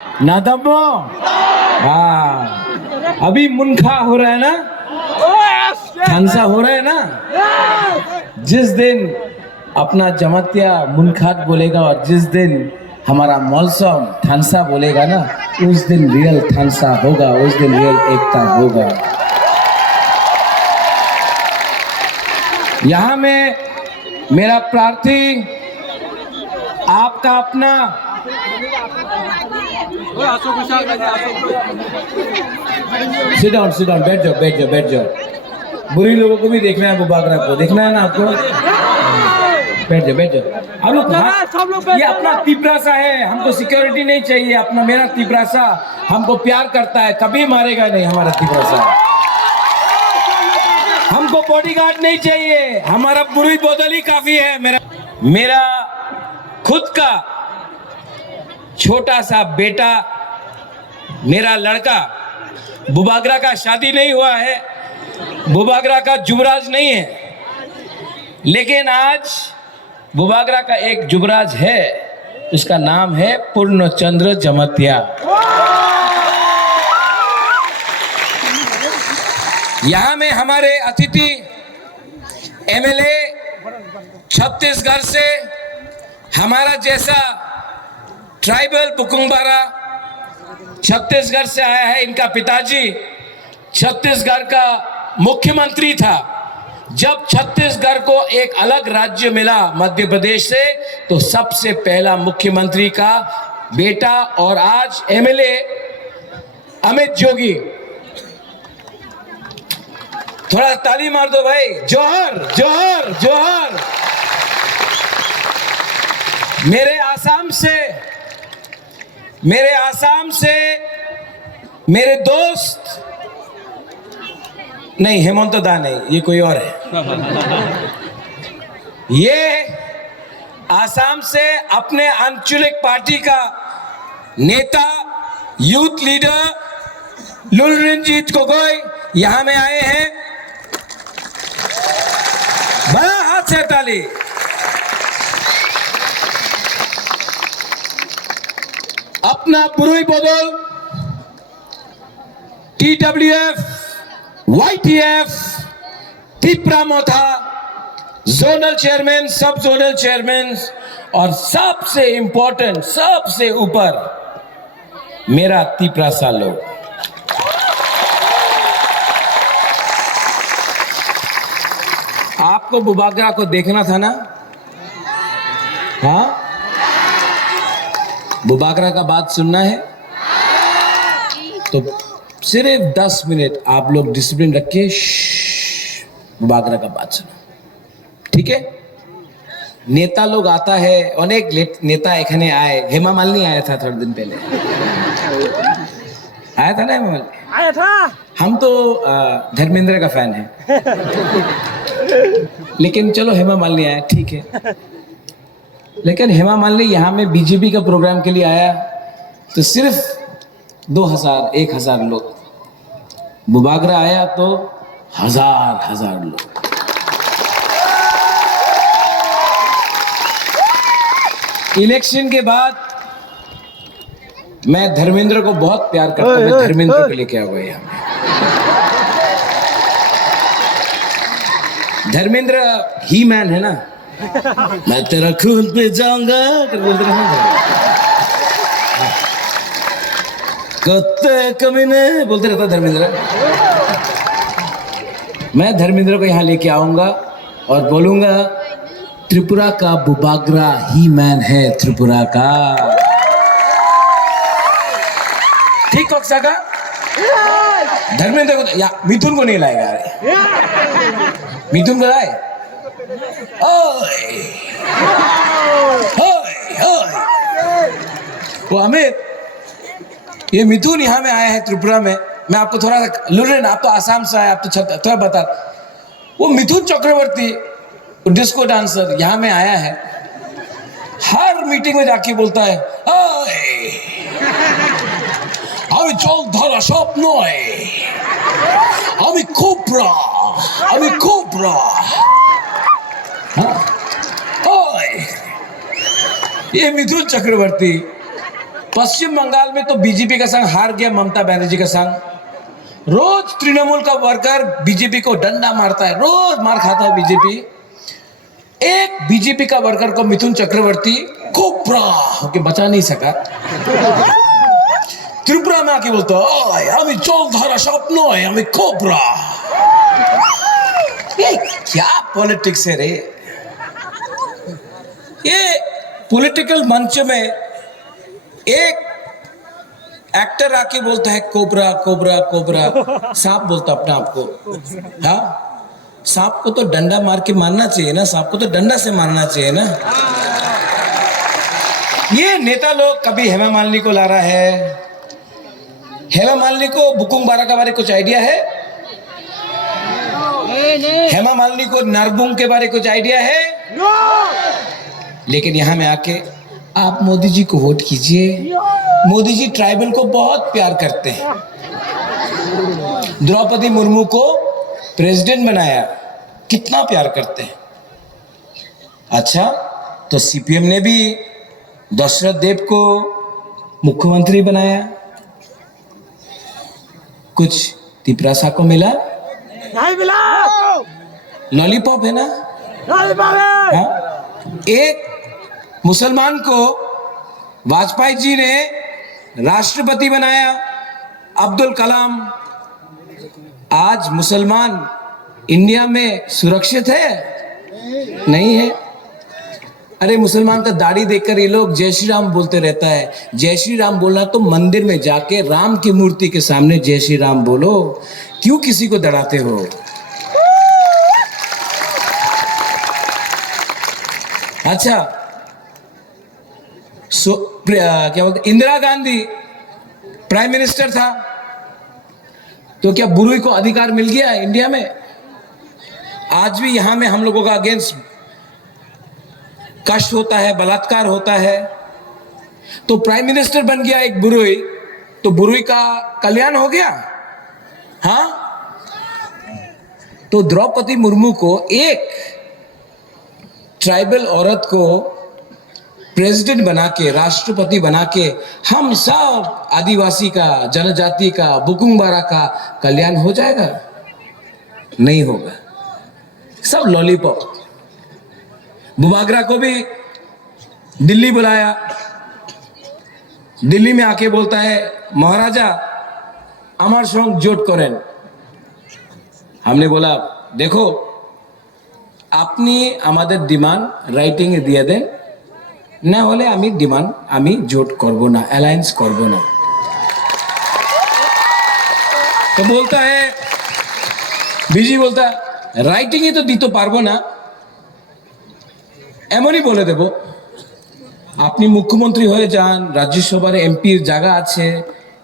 नादम्बो। हाँ, अभी मुनखा हो रहा है ना, थानसा हो रहा है ना। जिस दिन अपना जमातिया मुनखात बोलेगा और जिस दिन हमारा मौलसम थानसा बोलेगा ना, उस दिन रियल थानसा होगा, उस दिन रियल एकता होगा। यहाँ में मेरा प्रार्थी आपका अपना सिट डाउन, बैठ जाओ। बुरी लोगों को भी देखना है, बुबागरा को देखना है ना आपको। बैठ जाओ। आप लोग ये अपना तिपरासा है, हमको सिक्योरिटी नहीं चाहिए। अपना मेरा तिपरासा हमको प्यार करता है, कभी मारेगा नहीं हमारा तिपरासा। हमको बॉडीगार्ड नहीं चाहिए, हमारा बुरी बोतल ही काफी है। मेरा खुद का छोटा सा बेटा, मेरा लड़का, बुबागरा का शादी नहीं हुआ है, बुबागरा का युवराज नहीं है, लेकिन आज बुबागरा का एक युवराज है, उसका नाम है पूर्णचंद्र जमातिया। यहां में हमारे अतिथि एमएलए छत्तीसगढ़ से हमारा जैसा ट्राइबल बुकुंबारा छत्तीसगढ़ से आया है। इनका पिताजी छत्तीसगढ़ का मुख्यमंत्री था। जब छत्तीसगढ़ को एक अलग राज्य मिला मध्य प्रदेश से, तो सबसे पहला मुख्यमंत्री का बेटा और आज एमएलए अमित जोगी। थोड़ा ताली मार दो भाई, जोहर जोहर जोहर। मेरे आसाम से मेरे दोस्त, नहीं हेमंत दा नहीं, ये कोई और है। ये आसाम से अपने आंचलिक पार्टी का नेता, यूथ लीडर लुलरंजीत गोगोई यहां में आए हैं। बड़ा हाथ से ताली। अपना बुरुई बदल TWF, YTF, तिपरा मोथा जोनल चेयरमैन, सब जोनल चेयरमैन और सबसे इंपॉर्टेंट, सबसे ऊपर मेरा तिपरासा लोग। आपको बुबागरा को देखना था ना? हाँ, बुबागरा का बात सुनना है तो सिर्फ 10 मिनट आप लोग डिसिप्लिन रखिए। बुबागरा का बात सुनो, ठीक है? नेता लोग आता है, अनेक नेता एखने आए। हेमा मालिनी आया था थोड़े दिन पहले, आया था ना हेमा मालिनी? आया था। हम तो धर्मेंद्र का फैन है, लेकिन चलो हेमा मालिनी आया, ठीक है। लेकिन हेमा मालिनी यहाँ में बीजेपी का प्रोग्राम के लिए आया तो सिर्फ 2000-1000 लोग, बुबागरा आया तो हजार लोग। इलेक्शन के बाद मैं धर्मेंद्र को बहुत प्यार करता हूं, मैं धर्मेंद्र को लेके आऊंगा यहाँ में। धर्मेंद्र ही मैन है ना, मैं तेरा खून पे जाऊंगा कर बोलते कुत्ते कमीने बोलते रहता धर्मेंद्र। मैं धर्मेंद्र को यहाँ लेके आऊंगा और बोलूंगा त्रिपुरा का बुबागरा ही मैन है, त्रिपुरा का। ठीक कक्षा का धर्मेंद्र को या मिथुन को नहीं लाएगा? अरे मिथुन को लाए। ओए ओए ओए, वो अमित, ये मिथुन यहाँ में आया है त्रिपुरा में। मैं आपको थोड़ा सा लुरेन, आप तो आसाम से आए, आप तो थोड़ा बता। वो मिथुन चक्रवर्ती डिस्को डांसर यहाँ में आया है, हर मीटिंग में जाके बोलता है আমি জল ধরা স্বপ্ন আমি কোবরা ये मिथुन चक्रवर्ती पश्चिम बंगाल में तो बीजेपी का संग हार गया, ममता बनर्जी का संग। रोज तृणमूल का वर्कर बीजेपी को डंडा मारता है, रोज मार खाता है बीजेपी। एक बीजेपी का वर्कर को मिथुन चक्रवर्ती कोबरा होके बचा नहीं सका। त्रिपुरा में आके बोलता है हमें जलधारा स्वप्न है, हमें कोबरा। ये क्या पॉलिटिक्स है रे? ये पॉलिटिकल मंच में एक एक्टर आके बोलता है कोबरा कोबरा कोबरा, सांप बोलता अपने आप को। हाँ, सांप को तो डंडा मार के मारना चाहिए ना, सांप को तो डंडा से मारना चाहिए ना। ये नेता लोग कभी हेमा मालिनी को ला रहा है। हेमा मालिनी को बुकुंग बारा के बारे कुछ आइडिया है? हेमा मालिनी को नारबुंग के बारे कुछ आइडिया है? लेकिन यहां में आके आप मोदी जी को वोट कीजिए। मोदी जी ट्राइबल को बहुत प्यार करते हैं। द्रौपदी मुर्मू को प्रेसिडेंट बनाया, कितना प्यार करते हैं। अच्छा, तो सीपीएम ने भी दशरथ देव को मुख्यमंत्री बनाया, कुछ तिपरासा को मिला? नहीं मिला। लॉलीपॉप है ना? लॉलीपॉप है। हाँ? एक मुसलमान को वाजपेयी जी ने राष्ट्रपति बनाया, अब्दुल कलाम। आज मुसलमान इंडिया में सुरक्षित है? नहीं है। अरे मुसलमान का दाढ़ी देखकर ये लोग जय श्री राम बोलते रहता है। जय श्री राम बोलना तो मंदिर में जाके राम की मूर्ति के सामने जय श्री राम बोलो, क्यों किसी को डराते हो? अच्छा, क्या बोलते, इंदिरा गांधी प्राइम मिनिस्टर था तो क्या बुरुई को अधिकार मिल गया इंडिया में? आज भी यहां में हम लोगों का अगेंस्ट कष्ट होता है, बलात्कार होता है। तो प्राइम मिनिस्टर बन गया एक बुरुई, तो बुरुई का कल्याण हो गया। हाँ, तो द्रौपदी मुर्मू को, एक ट्राइबल औरत को प्रेसिडेंट बना के, राष्ट्रपति बना के हम सब आदिवासी का, जनजाति का, बुकुंग बारा का कल्याण हो जाएगा? नहीं होगा। सब लॉलीपॉप। बुबागरा को भी दिल्ली बुलाया, दिल्ली में आके बोलता है महाराजा अमर संग जोट करें। हमने बोला देखो আপনি আমাদের ডিমান্ড রাইটিংয়ে দিয়ে দেন, না হলে আমি ডিমান্ড আমি জোট করব না, অ্যালায়েন্স করব না। तो बोलता है बीजी, बोलता राइटिंग ही तो দিতে পারবো না, এমনই বলে দেব। আপনি মুখ্যমন্ত্রী হয়ে যান, রাজ্যসভার এমপির জায়গা আছে,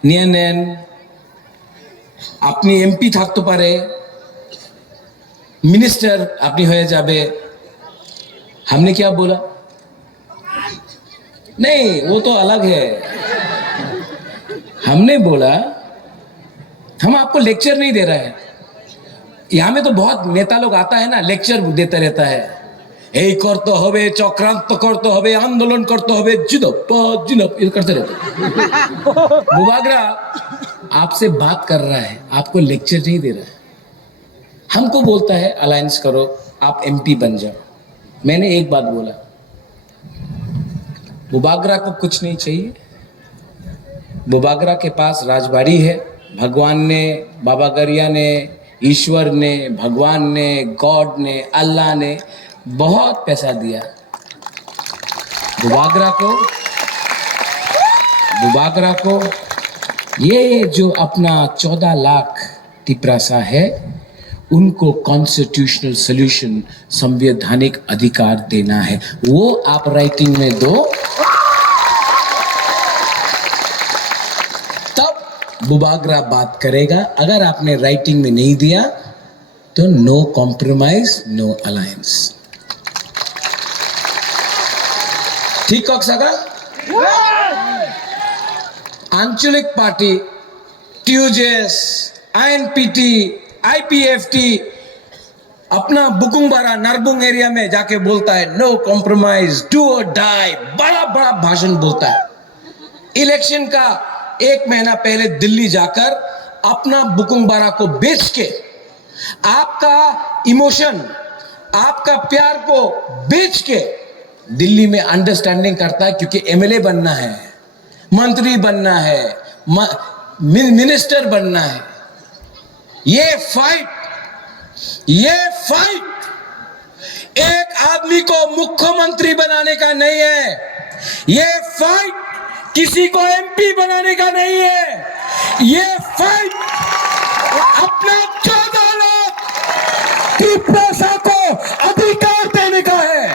নিয়ে নেন। আপনি এমপি থাকতে পারে, मिनिस्टर अपनी हो जाबे। हमने क्या बोला? नहीं, वो तो अलग है। हमने बोला हम आपको लेक्चर नहीं दे रहे हैं। यहां में तो बहुत नेता लोग आता है ना, लेक्चर देता रहता है, এই করতে হবে, চক্রান্ত করতে হবে, आंदोलन करते হবে, जिदप करते रहते। बुबागरा आपसे बात कर रहा है, आपको लेक्चर नहीं दे रहा है। हमको बोलता है अलायंस करो, आप एमपी बन जाओ। मैंने एक बात बोला, बुबागरा को कुछ नहीं चाहिए। बुबागरा के पास राजबाड़ी है। भगवान ने, बाबा गरिया ने, ईश्वर ने, भगवान ने, गॉड ने, अल्लाह ने बहुत पैसा दिया बुबागरा को। ये जो अपना 14 लाख तिपरासा है, उनको कॉन्स्टिट्यूशनल सॉल्यूशन, संवैधानिक अधिकार देना है। वो आप राइटिंग में दो, तब बुबागरा बात करेगा। अगर आपने राइटिंग में नहीं दिया तो नो कॉम्प्रोमाइज, नो अलायंस। ठीक कह सका? आंचलिक पार्टी, ट्यूजेस, आईएनपीटी, आईपीएफटी अपना बुकुंग बारा, नारबुंग एरिया में जाके बोलता है नो कॉम्प्रोमाइज, डू और डाई, बड़ा बड़ा भाषण बोलता है। इलेक्शन का 1 महीना पहले दिल्ली जाकर अपना बुकुंग बारा को बेच के, आपका इमोशन, आपका प्यार को बेच के दिल्ली में अंडरस्टैंडिंग करता है, क्योंकि एमएलए बनना है, मंत्री बनना है, मिनिस्टर बनना है। ये फाइट एक आदमी को मुख्यमंत्री बनाने का नहीं है। ये फाइट किसी को एमपी बनाने का नहीं है। ये फाइट अपना 14 लाख की पैसा को अधिकार देने का है।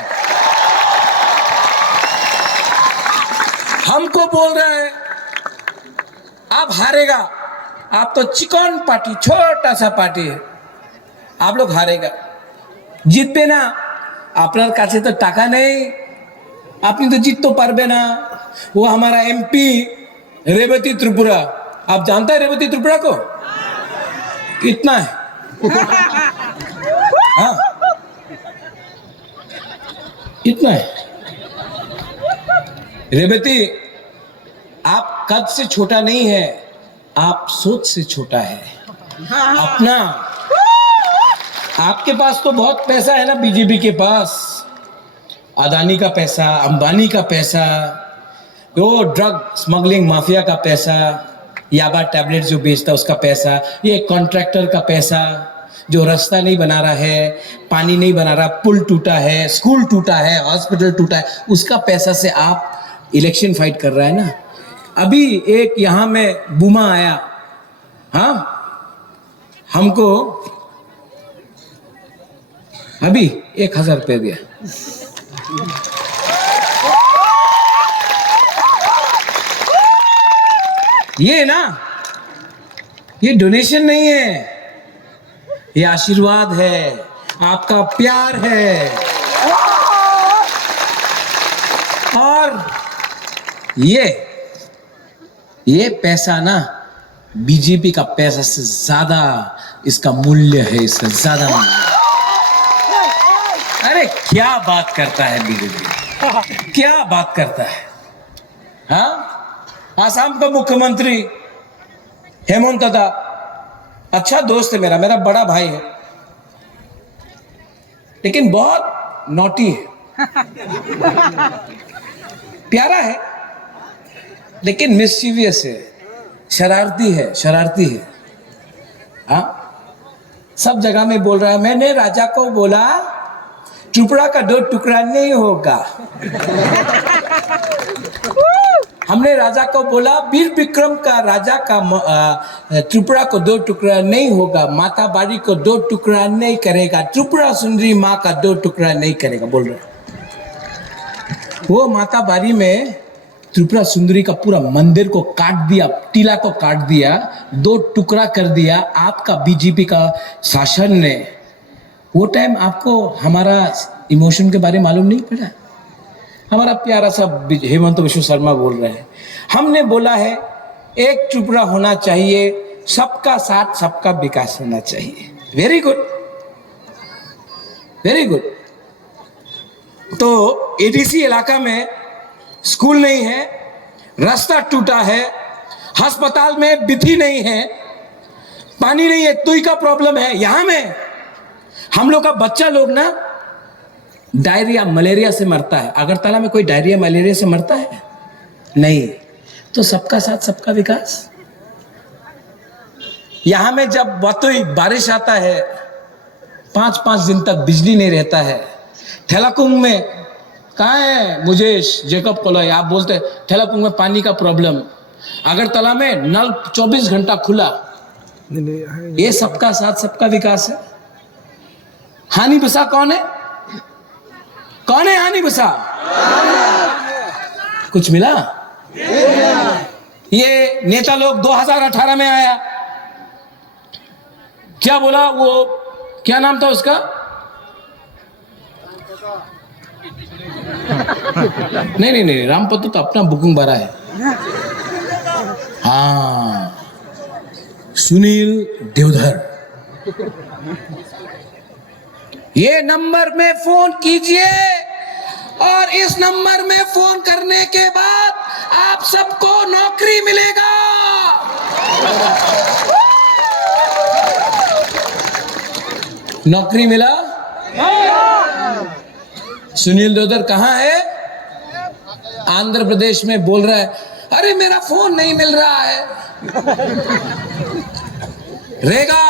हमको बोल रहे हैं आप हारेगा, आप तो चिकन पार्टी, छोटा सा पार्टी है, आप लोग हारेगा, জিতবে না, আপনার কাছে তো টাকা নেই, আপনি तो जीत तो पारबे ना। वो हमारा एमपी रेवती त्रिपुरा, आप जानते हैं रेवती त्रिपुरा को? कितना है? हाँ, इतना है। रेवती, आप कद से छोटा नहीं है, आप सोच से छोटा है। अपना, आपके पास तो बहुत पैसा है ना, बीजेपी के पास अदानी का पैसा, अंबानी का पैसा, वो ड्रग स्मगलिंग माफिया का पैसा, याबा टैबलेट जो बेचता उसका पैसा, ये कॉन्ट्रैक्टर का पैसा जो रास्ता नहीं बना रहा है, पानी नहीं बना रहा, पुल टूटा है, स्कूल टूटा है, हॉस्पिटल टूटा है, उसका पैसा से आप इलेक्शन फाइट कर रहा है ना। अभी एक यहां में बुमा आया, हाँ, हमको अभी 1000 रुपये दिया। ये ना, ये डोनेशन नहीं है, ये आशीर्वाद है, आपका प्यार है। और ये पैसा ना बीजेपी का पैसा से ज्यादा इसका मूल्य है, इससे ज्यादा मूल्य। अरे क्या बात करता है बीजेपी, क्या बात करता है। हाँ, आसाम का मुख्यमंत्री हेमंत दादा अच्छा दोस्त है, मेरा बड़ा भाई है, लेकिन बहुत नॉटी है। प्यारा है लेकिन मिस्चीवियस है, शरारती है। हाँ, सब जगह में बोल रहा है, मैंने राजा को बोला टुकड़ा का 2 टुकड़ा नहीं होगा। हमने राजा को बोला वीर विक्रम का राजा का त्रिपुरा को 2 टुकड़ा नहीं होगा, माता बारी को 2 टुकड़ा नहीं करेगा, त्रिपुरा सुंदरी माँ का 2 टुकड़ा नहीं करेगा, बोल रहे। वो माता बारी में त्रिपुरा सुंदरी का पूरा मंदिर को काट दिया, टीला को काट दिया, 2 टुकड़ा कर दिया आपका बीजेपी का शासन ने। वो टाइम आपको हमारा इमोशन के बारे में मालूम नहीं पड़ा। हमारा प्यारा सा हेमंत विश्व शर्मा बोल रहे हैं, हमने बोला है एक त्रिपुरा होना चाहिए, सबका साथ सबका विकास होना चाहिए। Very good, very good. तो एडीसी इलाका में स्कूल नहीं है, रास्ता टूटा है, अस्पताल में बिथी नहीं है, पानी नहीं है, तुई का प्रॉब्लम है। यहां में हम लोग का बच्चा लोग ना डायरिया मलेरिया से मरता है। अगरतला में कोई डायरिया मलेरिया से मरता है? नहीं। तो सबका साथ सबका विकास। यहां में जब बारिश आता है 5-5 दिन तक बिजली नहीं रहता है। थेलाकुंग में कहाँ है मुजेश जेकब कोलाई, आप बोलते थेलाकुंग में पानी का प्रॉब्लम, अगरतला में नल 24 घंटा खुला। ये सबका साथ सबका विकास है। हानि बसा कौन है? कौन है हानि बसा? कुछ मिला? ये नेता लोग 2018 में आया, क्या बोला, वो क्या नाम था उसका, नहीं, रामपतु तो अपना बुकिंग भरा है। हाँ, सुनील देवधर। ये नंबर में फोन कीजिए और इस नंबर में फोन करने के बाद आप सबको नौकरी मिलेगा। नौकरी मिला? सुनील दोदर कहां है? आंध्र प्रदेश में बोल रहा है, अरे मेरा फोन नहीं मिल रहा है। रेगा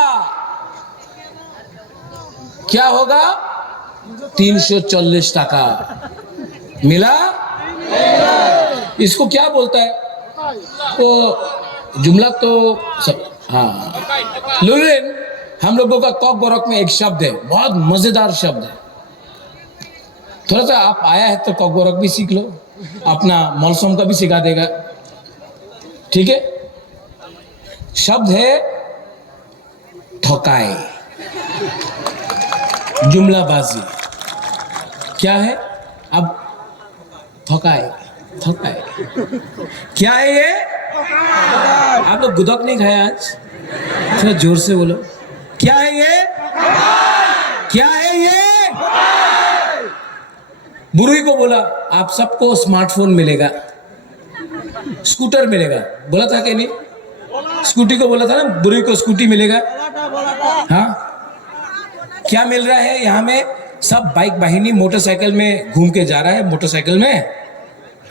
क्या होगा? 340 टाका मिला? इसको क्या बोलता है वो जुमला तो सब? हाँ लुलिन, हम लोगों का कॉक बोरक में एक शब्द है, बहुत मजेदार शब्द है। थोड़ा सा आप आया है तो कॉक बोरक भी सीख लो, अपना मौसम का भी सिखा देगा। ठीक है, शब्द है ठोकाए, जुमलाबाजी। क्या है? अब ठोकाए, ठोकाए क्या है ये? आप लोग गुदक नहीं खाए आज? थोड़ा जोर से बोलो, क्या है ये? क्या है ये? बुरुई को बोला आप सबको स्मार्टफोन मिलेगा, स्कूटर मिलेगा, बोला था कि नहीं? स्कूटी को बोला था ना, बुरुई को स्कूटी मिलेगा। हाँ, क्या मिल रहा है यहाँ में? सब बाइक वाहिनी मोटरसाइकिल में घूम के जा रहा है, मोटरसाइकिल में।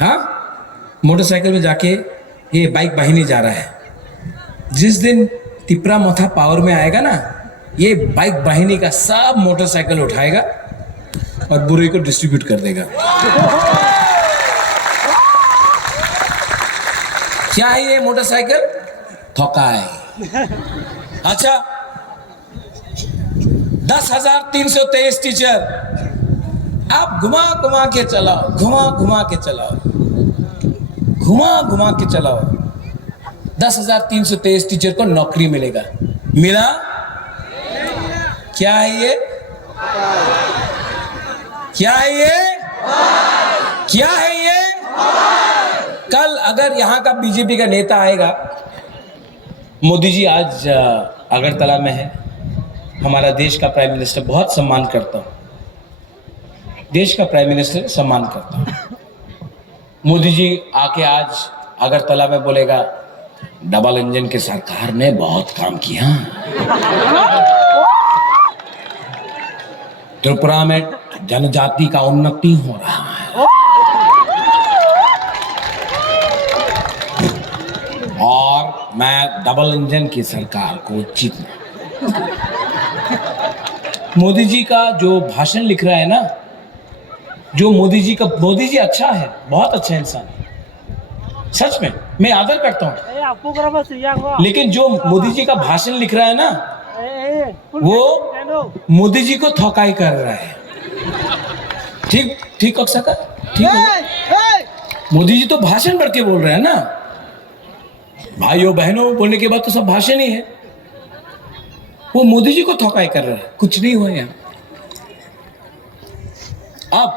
हाँ, मोटरसाइकिल में जाके ये बाइक वाहिनी जा रहा है। जिस दिन तिपरा मोथा पावर में आएगा ना, ये बाइक वाहिनी का सब मोटरसाइकिल उठाएगा और बुरुई को डिस्ट्रीब्यूट कर देगा। क्या है ये मोटरसाइकिल? ठोकाए। अच्छा, 10,323 टीचर, आप घुमा घुमा के चलाओ, घुमा घुमा के चलाओ, घुमा घुमा के चलाओ। 10,323 टीचर को नौकरी मिलेगा। मिला? क्या है ये? क्या है ये? क्या है ये? कल अगर यहां का बीजेपी का नेता आएगा, मोदी जी आज अगरतला में है, हमारा देश का प्राइम मिनिस्टर, बहुत सम्मान करता हूं, देश का प्राइम मिनिस्टर सम्मान करता हूं। मोदी जी आके आज अगरतला में बोलेगा, डबल इंजन की सरकार ने बहुत काम किया, त्रिपुरा में जनजाति का उन्नति हो रहा है, और मैं डबल इंजन की सरकार को जीतना। मोदी जी का जो भाषण लिख रहा है ना, जो मोदी जी अच्छा है, बहुत अच्छा इंसान, सच में मैं आदर करता हूं। लेकिन जो मोदी जी का भाषण लिख रहा है ना, वो मोदी जी को थोकाई कर रहा है। ठीक ठीक अक्सर ठीक है। मोदी जी तो भाषण बढ़ के बोल रहे हैं ना, भाइयों बहनों बोलने के बाद तो सब भाषण ही है। वो मोदी जी को थोकाई कर रहा है, कुछ नहीं हुआ यहाँ। अब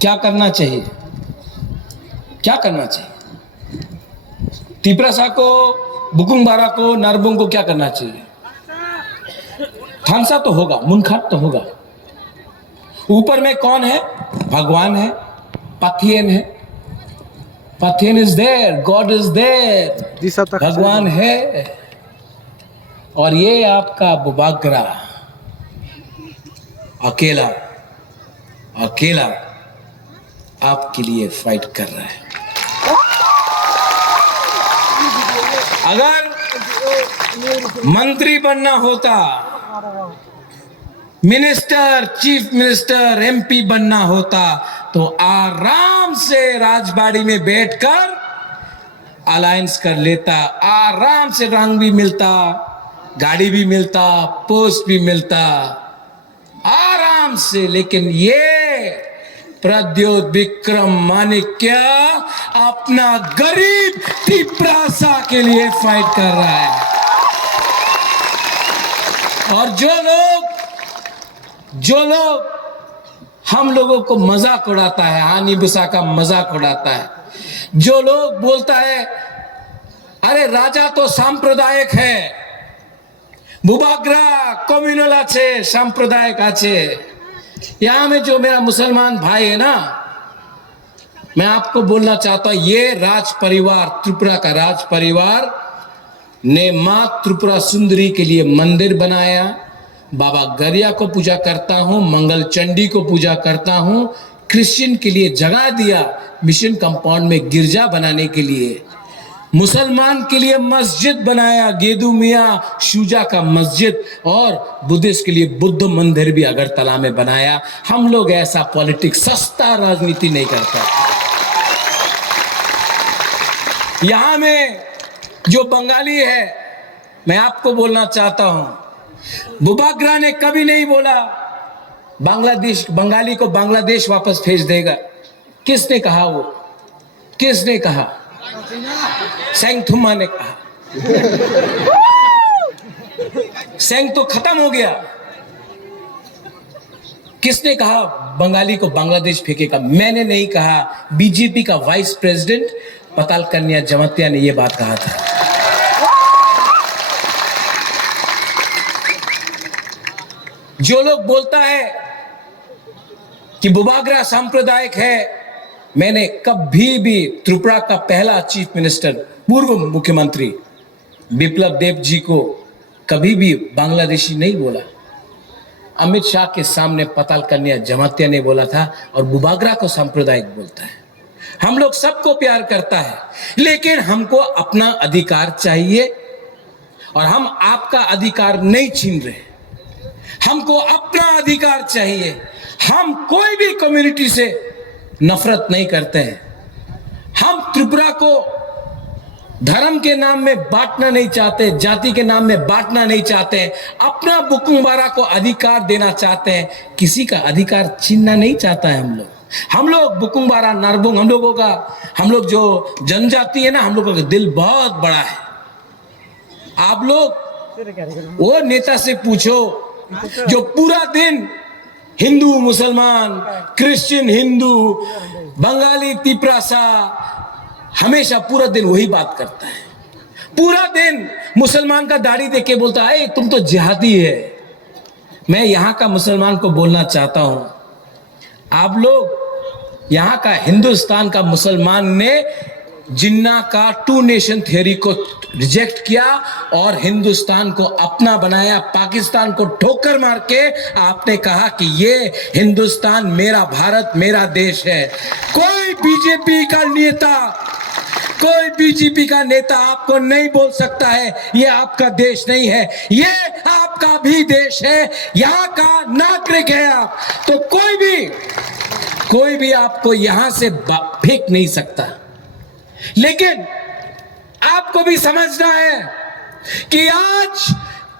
क्या करना चाहिए? क्या करना चाहिए? तिपरासा को, बुकुंग-बारा को, नारबुंग को क्या करना चाहिए? थानसा तो होगा, मुनखाट तो होगा। ऊपर में कौन है? भगवान है, पथियन है। पथियन is there, God is there, भगवान है। और ये आपका बुबागरा अकेला अकेला आपके लिए फाइट कर रहा है। अगर मंत्री बनना होता, मिनिस्टर, चीफ मिनिस्टर, एमपी बनना होता, तो आराम से राजबाड़ी में बैठकर अलायंस कर लेता, आराम से रंग भी मिलता, गाड़ी भी मिलता, पोस्ट भी मिलता, आराम से। लेकिन ये प्रद्योत विक्रम माणिक्य अपना गरीब तिपरासा के लिए फाइट कर रहा है। और जो लोग हम लोगों को मजाक उड़ाता है, हानिबुसा का मजाक उड़ाता है, जो लोग बोलता है अरे राजा तो सांप्रदायिक है, बुबाग्रा कम्युनल आछे, सांप्रदायिक आछे। यहां में जो मेरा मुसलमान भाई है ना, मैं आपको बोलना चाहता हूं, ये राज परिवार, त्रिपुरा का राज परिवार ने मां त्रिपुरा सुंदरी के लिए मंदिर बनाया, बाबा गरिया को पूजा करता हूं, मंगल चंडी को पूजा करता हूं, क्रिश्चियन के लिए जगह दिया मिशन कंपाउंड में गिरजा बनाने के लिए, मुसलमान के लिए मस्जिद बनाया, गेदू मियाँ शुजा का मस्जिद, और बुद्धिस्ट के लिए बुद्ध मंदिर भी अगरतला में बनाया। हम लोग ऐसा पॉलिटिक्स, सस्ता राजनीति नहीं करता। यहां में जो बंगाली है, मैं आपको बोलना चाहता हूं, बुबाग्रा ने कभी नहीं बोला बांग्लादेश, बंगाली को बांग्लादेश वापस भेज देगा। किसने कहा? वो किसने कहा? सेंगथुमा ने कहा। सेंग तो खत्म हो गया। किसने कहा बंगाली को बांग्लादेश फेंकेगा? मैंने नहीं कहा, बीजेपी का वाइस प्रेसिडेंट पताल कन्या जमातिया ने यह बात कहा था। जो लोग बोलता है कि बुबाग्रा सांप्रदायिक है, मैंने कभी भी त्रिपुरा का पहला चीफ मिनिस्टर, पूर्व मुख्यमंत्री बिप्लब देब जी को कभी भी बांग्लादेशी नहीं बोला। अमित शाह के सामने पताल कन्या जमातिया ने बोला था, और बुबाग्रा को सांप्रदायिक बोलता है। हम लोग सबको प्यार करता है, लेकिन हमको अपना अधिकार चाहिए, और हम आपका अधिकार नहीं छीन रहे। हमको अपना अधिकार चाहिए। हम कोई भी कम्युनिटी से नफरत नहीं करते हैं। हम त्रिपुरा को धर्म के नाम में बांटना नहीं चाहते, जाति के नाम में बांटना नहीं चाहते, अपना बुकुंबारा को अधिकार देना चाहते हैं। किसी का अधिकार छीनना नहीं चाहता है हम लोग बुकुंबारा, नारबुंग, हम लोग जो जनजाति है ना, हम लोगों का दिल बहुत बड़ा है। आप लोग वो नेता से पूछो जो पूरा दिन हिंदू मुसलमान, क्रिश्चियन हिंदू, बंगाली तिपरासा, हमेशा पूरा दिन वही बात करता है। पूरा दिन मुसलमान का दाढ़ी देख के बोलता है तुम तो जिहादी है। मैं यहां का मुसलमान को बोलना चाहता हूं, आप लोग यहां का, हिंदुस्तान का मुसलमान ने जिन्ना का टू नेशन थ्योरी को रिजेक्ट किया और हिंदुस्तान को अपना बनाया। पाकिस्तान को ठोकर मार के आपने कहा कि ये हिंदुस्तान मेरा, भारत मेरा देश है। कोई बीजेपी का नेता आपको नहीं बोल सकता है ये आपका देश नहीं है, ये आपका भी देश है, यहाँ का नागरिक है आप। तो कोई भी आपको यहां से फेंक नहीं सकता। लेकिन आपको भी समझना है कि आज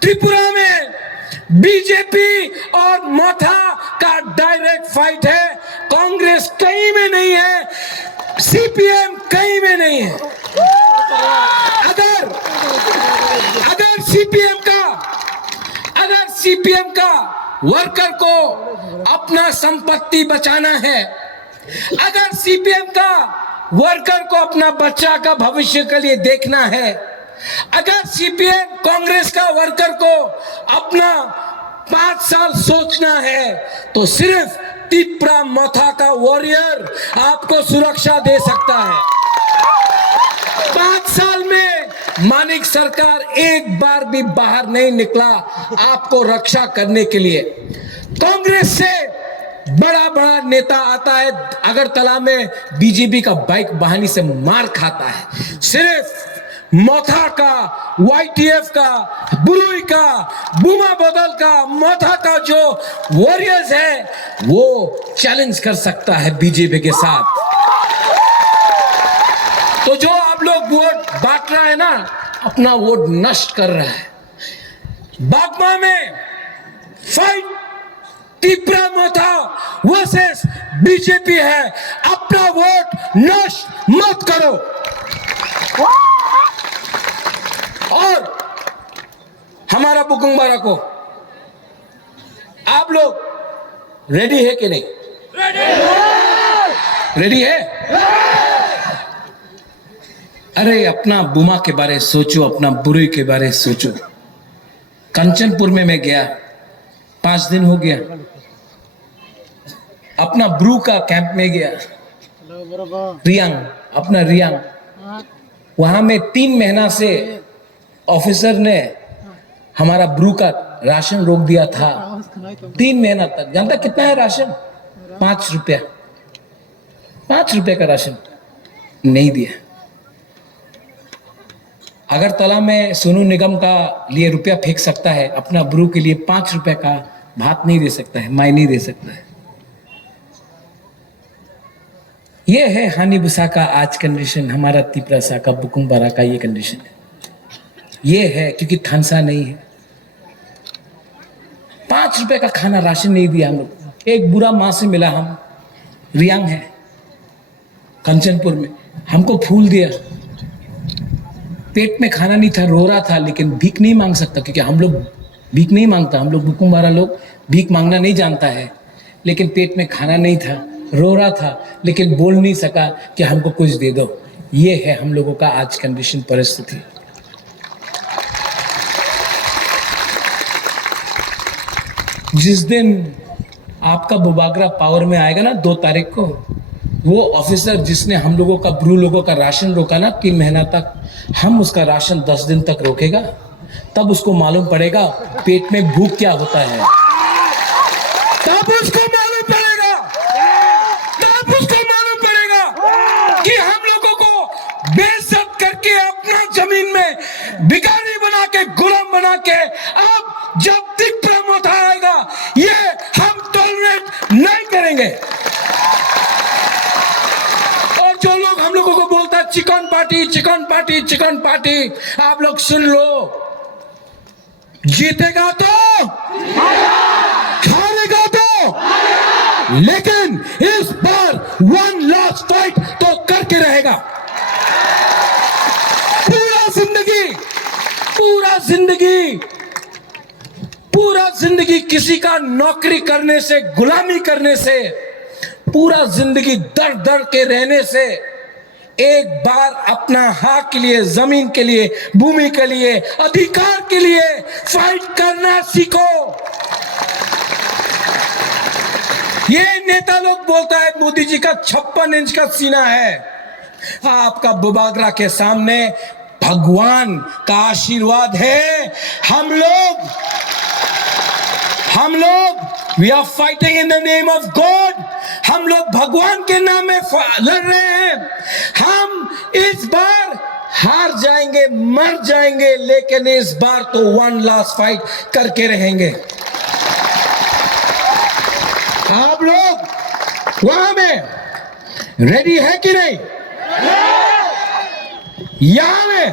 त्रिपुरा में बीजेपी और मथा का डायरेक्ट फाइट है। कांग्रेस कहीं में नहीं है, सीपीएम कहीं में नहीं है। अगर सीपीएम का वर्कर को अपना संपत्ति बचाना है, अगर सीपीएम का वर्कर को अपना बच्चा का भविष्य के लिए देखना है, अगर सीपीएम कांग्रेस का वर्कर को अपना 5 साल सोचना है, तो सिर्फ त्रिपुरा मथा का वॉरियर आपको सुरक्षा दे सकता है। 5 साल में मानिक सरकार एक बार भी बाहर नहीं निकला आपको रक्षा करने के लिए। कांग्रेस से बड़ा नेता आता है अगरतला में, बीजेपी का बाइक बहानी से मार खाता है। सिर्फ मोथा का, वाईटीएफ का, बुरुई का, बुमा बदल का, मोथा का जो वॉरियर्स है वो चैलेंज कर सकता है बीजेपी के साथ। तो जो आप लोग वोट बांट रहा है ना, अपना वोट नष्ट कर रहा है। बागमा में फाइट त्रिपुरा मोथा वर्सेस बीजेपी है। अपना वोट नष्ट मत करो। और हमारा बुकुंबारा को आप लोग रेडी है कि नहीं? रेडी है? अरे अपना बुमा के बारे सोचो, अपना बुरुई के बारे सोचो। कंचनपुर में मैं गया, 5 दिन हो गया। अपना ब्रू का कैंप में गया, रियांग, अपना रियांग, वहां में 3 महीना से ऑफिसर ने हमारा ब्रू का राशन रोक दिया था। 3 महीना तक। जानता कितना है राशन? 5 रुपया। 5 रुपये का राशन नहीं दिया। अगर तला में सोनू निगम का लिए रुपया फेंक सकता है, अपना ब्रू के लिए 5 रुपए का भात नहीं दे सकता है, माई नहीं दे सकता है। ये है हानिबुसा का आज कंडीशन, हमारा तिपरासा का, बुकुम्बारा का ये कंडीशन है। ये है क्योंकि थानसा नहीं है। 5 रुपए का खाना राशन नहीं दिया हम लोग। एक बुरा माँ से मिला, हम रियांग है कंचनपुर में, हमको फूल दिया। पेट में खाना नहीं था, रो रहा था, लेकिन भीख नहीं मांग सकता क्योंकि हम लोग भीख नहीं मांगता। हम लोग बुकुम्बारा लोग भीख मांगना नहीं जानता है। लेकिन पेट में खाना नहीं था, रो रहा था, लेकिन बोल नहीं सका कि हमको कुछ दे दो। ये है हम लोगों का आज कंडीशन, परिस्थिति। जिस दिन आपका बुबागरा पावर में आएगा ना 2 तारीख को, वो ऑफिसर जिसने हम लोगों का, ब्रू लोगों का राशन रोका ना 3 महीना तक, हम उसका राशन 10 दिन तक रोकेगा। तब उसको मालूम पड़ेगा पेट में भूख क्या होता है। तब उसको मालूम पड़ेगा, तब उसको मालूम पड़ेगा कि हम लोगों को बेइज्जत करके अपना जमीन में भिखारी बना के, गुलाम बना के, अब जब तक प्रमोद आएगा ये हम टॉलरेट नहीं करेंगे। और जो लोग हम लोगों को बोलता है chicken party, chicken party, chicken party, आप लोग सुन लो, जीतेगा तो, हारेगा तो, लेकिन इस बार 1 लास्ट फाइट तो करके रहेगा। पूरा जिंदगी, पूरा जिंदगी, पूरा जिंदगी किसी का नौकरी करने से, गुलामी करने से, पूरा जिंदगी दर दर के रहने से, एक बार अपना हक के लिए, जमीन के लिए, भूमि के लिए, अधिकार के लिए फाइट करना सीखो। ये नेता लोग बोलता है मोदी जी का 56 इंच का सीना है। आपका बुबागरा के सामने भगवान का आशीर्वाद है। हम लोग we are fighting in the name of God. हम लोग भगवान के नाम में लड़ रहे हैं। हम इस बार हार जाएंगे, मर जाएंगे, लेकिन इस बार तो 1 लास्ट फाइट करके रहेंगे। आप लोग वहां में रेडी है कि नहीं? यहां में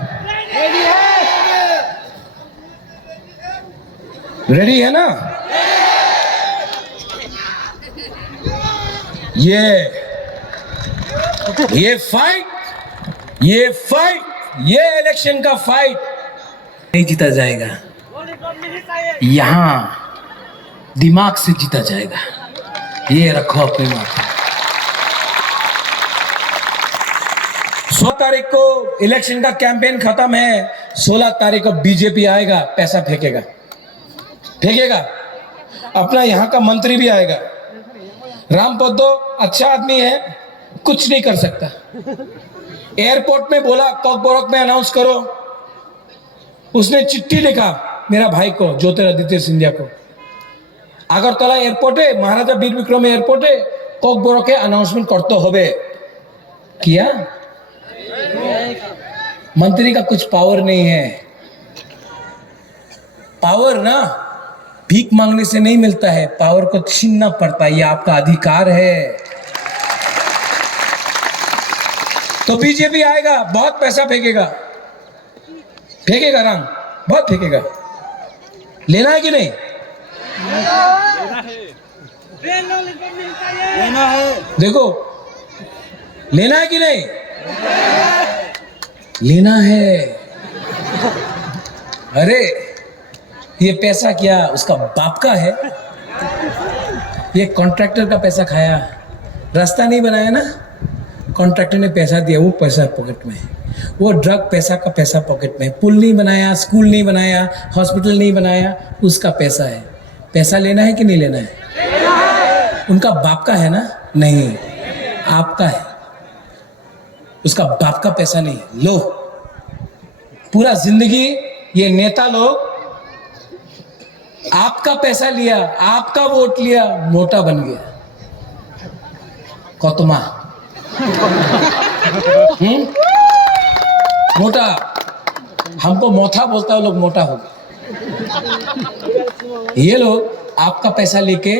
रेडी है ना? ये फाइट, ये इलेक्शन का फाइट नहीं जीता जाएगा, यहां दिमाग से जीता जाएगा। ये रखो अपने माथे। 16 तारीख को इलेक्शन का कैंपेन खत्म है। 16 तारीख को बीजेपी आएगा, पैसा फेंकेगा। अपना यहाँ का मंत्री भी आएगा। राम पद्दो अच्छा आदमी है, कुछ नहीं कर सकता। एयरपोर्ट में बोला कॉकबोरक में अनाउंस करो, उसने चिट्ठी लिखा मेरा भाई को, ज्योतिरादित्य सिंधिया को। अगरतला एयरपोर्ट है, महाराजा वीर विक्रम एयरपोर्ट है, कॉकबोरक के अनाउंसमेंट करते होवे किया। मंत्री का कुछ पावर नहीं है। पावर ना भीख मांगने से नहीं मिलता है, पावर को छीनना पड़ता है। ये आपका अधिकार है। तो बीजेपी आएगा, बहुत पैसा फेंकेगा राम, बहुत फेंकेगा। लेना है कि नहीं? लेना है। देखो, लेना है कि नहीं? लेना है। अरे ये पैसा क्या उसका बाप का है? ये कॉन्ट्रैक्टर का पैसा खाया, रास्ता नहीं बनाया ना, कॉन्ट्रैक्टर ने पैसा दिया, वो पैसा पॉकेट में। वो ड्रग पैसा का पैसा पॉकेट में। पुल नहीं बनाया, स्कूल नहीं बनाया, हॉस्पिटल नहीं बनाया, उसका पैसा है। पैसा लेना है कि नहीं लेना है? उनका बाप का है ना? नहीं, आपका है। उसका बाप का पैसा नहीं है। लो, पूरा जिंदगी ये नेता लोग आपका पैसा लिया, आपका वोट लिया, मोटा बन गया। कौतमा मोटा, हमको मोथा बोलता है, लोग मोटा हो गए। ये लोग आपका पैसा लेके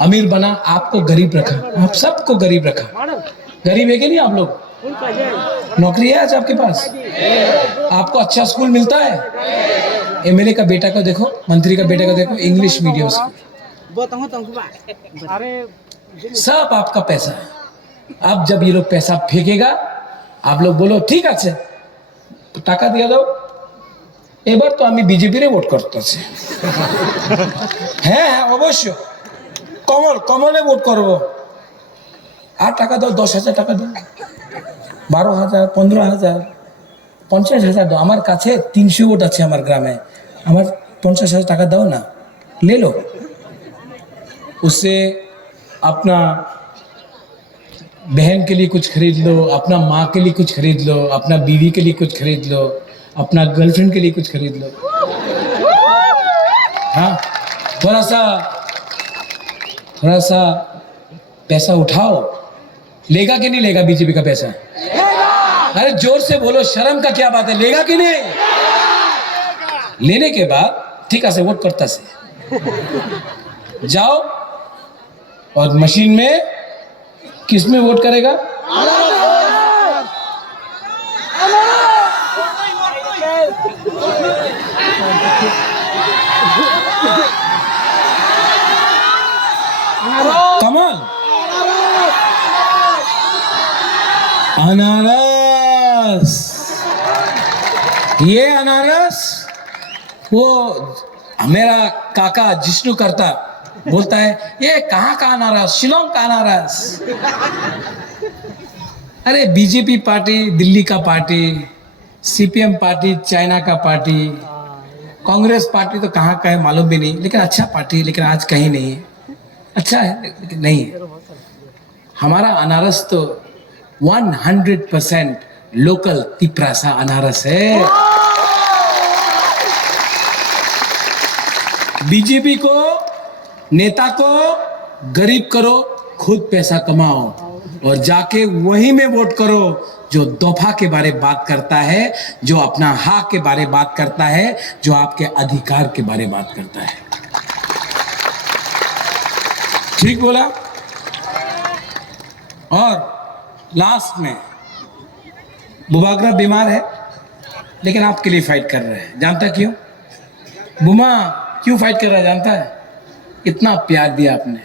अमीर बना, आपको गरीब रखा, आप सबको गरीब रखा। गरीब है कि नहीं आप लोग? नौकरी है आज आपके पास? आपको अच्छा स्कूल मिलता है? एमएलए का बेटा को देखो, मंत्री का बेटा को देखो, इंग्लिश मीडियम स्कूल, सब आपका पैसा है। अब जब ये लोग पैसा फेंकेगा, आप लोग बोलो ठीक আছে টাকা দিয়ে দাও, এবার তো আমি বিজেপি রে ভোট করতেছি। হ্যাঁ হ্যাঁ অবশ্যই, কমলে ভোট করব। আর টাকা দাও, 10,000 টাকা দাও, 12,000, 15,000, 50,000 দাও। আমার কাছে 300 ভোট আছে আমার গ্রামে, আমার 50,000 টাকা দাও ना, ले लो। उससे अपना बहन के लिए कुछ खरीद लो, अपना माँ के लिए कुछ खरीद लो, अपना बीवी के लिए कुछ खरीद लो, अपना गर्लफ्रेंड के लिए कुछ खरीद लो। हाँ, थोड़ा सा पैसा उठाओ। लेगा कि नहीं लेगा बीजेपी का पैसा? अरे जोर से बोलो, शर्म का क्या बात है, लेगा कि नहीं? लेने के बाद ठीक है से वोट करता से जाओ और मशीन में किस में वोट करेगा? कमल, अनारस। ये अनारस वो मेरा काका जिष्णु करता बोलता है, ये कहाँ का अनारस? शिलोंग का अनारस। अरे बीजेपी पार्टी दिल्ली का पार्टी, सीपीएम पार्टी चाइना का पार्टी, कांग्रेस पार्टी तो कहाँ का है मालूम भी नहीं, लेकिन अच्छा पार्टी, लेकिन आज कहीं नहीं है। अच्छा है लेकिन नहीं है। हमारा अनारस तो 100% लोकल तिपरासा अनारस है। बीजेपी को, नेता को गरीब करो, खुद पैसा कमाओ और जाके वही में वोट करो जो दफा के बारे बात करता है, जो अपना हक के बारे बात करता है, जो आपके अधिकार के बारे बात करता है। ठीक बोला? और लास्ट में बुबागरा बीमार है लेकिन आपके लिए फाइट कर रहे हैं। जानता क्यों? बुमा क्यों फाइट कर रहा है जानता है? इतना प्यार दिया आपने,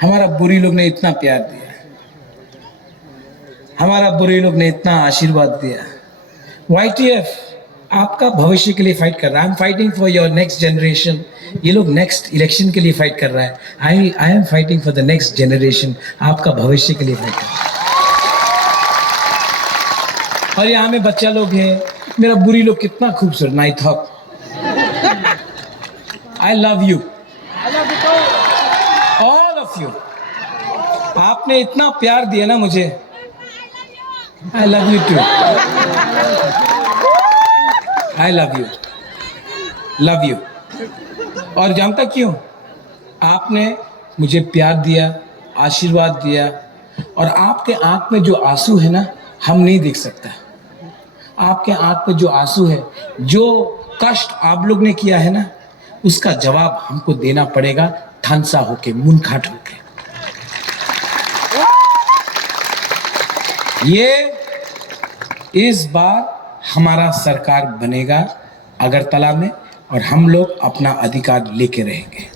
हमारा बुरी लोग ने इतना प्यार दिया, हमारा बुरी लोग ने इतना आशीर्वाद दिया। YTF आपका भविष्य के लिए फाइट कर रहा है। I am fighting for your next generation. ये लोग नेक्स्ट इलेक्शन के लिए फाइट कर रहा है। I am fighting for the next generation. आपका भविष्य के लिए फाइट कर रहा है। और यहाँ में बच्चा लोग हैं, मेरा बुरी लोग कितना खूबसूरत, नाइथॉक। I love you all of you. आपने इतना प्यार दिया ना मुझे, I love you too. I love you. और जानता क्यों? आपने मुझे प्यार दिया, आशीर्वाद दिया, और आपके आंख में जो आंसू है ना, हम नहीं देख सकता। आपके आंख में जो आंसू है, जो कष्ट आप लोग ने किया है ना, उसका जवाब हमको देना पड़ेगा, ठानसा होके, मुनखाट होके। ये इस बार हमारा सरकार बनेगा अगरतला में, और हम लोग अपना अधिकार लेके रहेंगे।